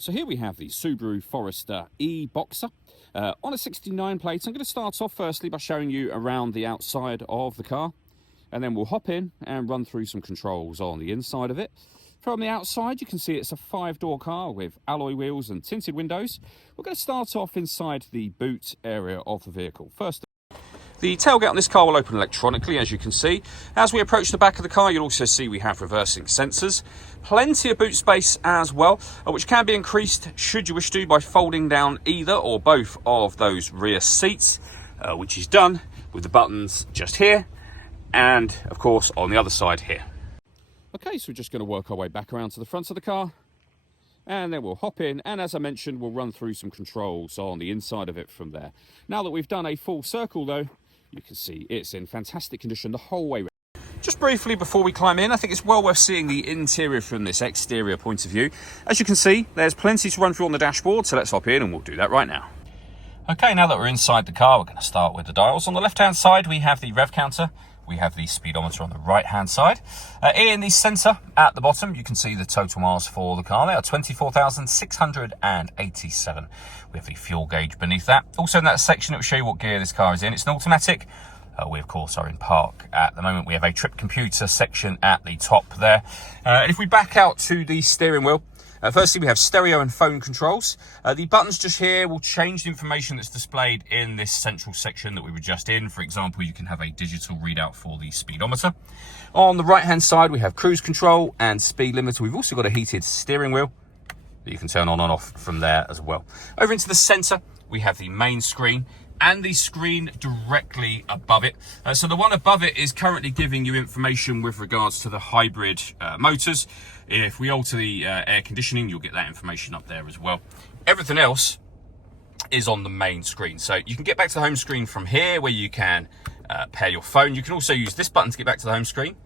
So here we have the Subaru Forrester E-Boxer on a 69 plate. I'm going to start off firstly by showing you around the outside of the car, and then we'll hop in and run through some controls on the inside of it. From the outside, you can see it's a 5-door car with alloy wheels and tinted windows. We're going to start off inside the boot area of the vehicle. First, the tailgate on this car will open electronically, as you can see. As we approach the back of the car, you'll also see we have reversing sensors. Plenty of boot space as well, which can be increased, should you wish to, by folding down either or both of those rear seats, which is done with the buttons just here, and, of course, on the other side here. Okay, so we're just going to work our way back around to the front of the car, and then we'll hop in, and as I mentioned, we'll run through some controls on the inside of it from there. Now that we've done a full circle, though, you can see it's in fantastic condition the whole way. Just briefly before we climb in, I think it's well worth seeing the interior from this exterior point of view. As you can see, there's plenty to run through on the dashboard, so let's hop in and we'll do that right now. Okay, now that we're inside the car, we're going to start with the dials. On the left-hand side, we have the rev counter. We have the speedometer on the right-hand side. In the centre at the bottom, you can see the total miles for the car. They are 24,687. We have the fuel gauge beneath that. Also in that section, it will show you what gear this car is in. It's an automatic. We, of course, are in park at the moment. We have a trip computer section at the top there. And if we back out to the steering wheel, firstly, we have stereo and phone controls. The buttons just here will change the information that's displayed in this central section that we were just in. For example, you can have a digital readout for the speedometer. On the right-hand side, we have cruise control and speed limiter. We've also got a heated steering wheel that you can turn on and off from there as well. Over into the center, we have the main screen and the screen directly above it. So the one above it is currently giving you information with regards to the hybrid motors. If we alter the air conditioning, you'll get that information up there as well. Everything else is on the main screen. So you can get back to the home screen from here, where you can pair your phone. You can also use this button to get back to the home screen.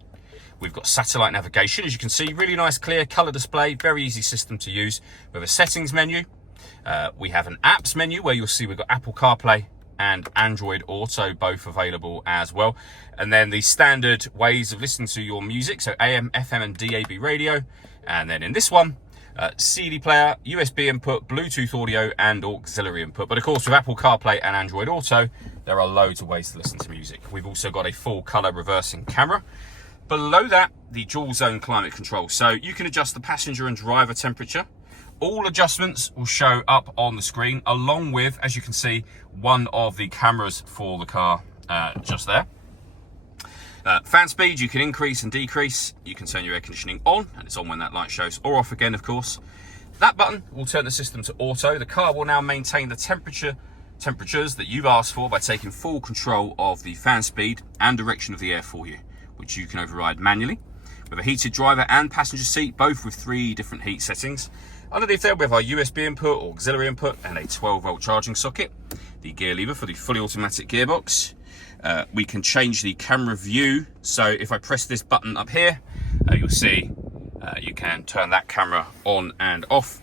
We've got satellite navigation, as you can see, really nice clear color display, very easy system to use. We have a settings menu. We have an apps menu where you'll see we've got Apple CarPlay and Android Auto, both available as well. And then the standard ways of listening to your music, so AM, FM and DAB radio. And then in this one, CD player, USB input, Bluetooth audio and auxiliary input. But of course, with Apple CarPlay and Android Auto, there are loads of ways to listen to music. We've also got a full color reversing camera. Below that, the dual zone climate control. So you can adjust the passenger and driver temperature. All adjustments will show up on the screen, along with, as you can see, one of the cameras for the car just there. Fan speed, you can increase and decrease. You can turn your air conditioning on, and it's on when that light shows, or off again, of course. That button will turn the system to auto. The car will now maintain the temperatures that you've asked for by taking full control of the fan speed and direction of the air for you, which you can override manually. We have a heated driver and passenger seat, both with 3 different heat settings. Underneath there, we have our USB input, auxiliary input, and a 12-volt charging socket. The gear lever for the fully automatic gearbox. We can change the camera view. So if I press this button up here, you'll see you can turn that camera on and off.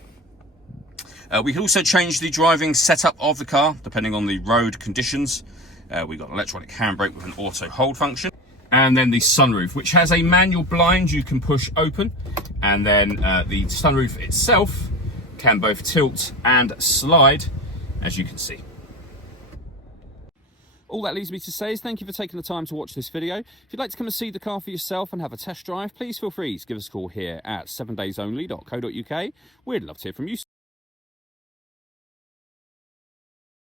We can also change the driving setup of the car, depending on the road conditions. We've got an electronic handbrake with an auto hold function. And then the sunroof, which has a manual blind you can push open. And then the sunroof itself can both tilt and slide, as you can see. All that leaves me to say is thank you for taking the time to watch this video. If you'd like to come and see the car for yourself and have a test drive, please feel free to give us a call here at 7daysonly.co.uk. We'd love to hear from you.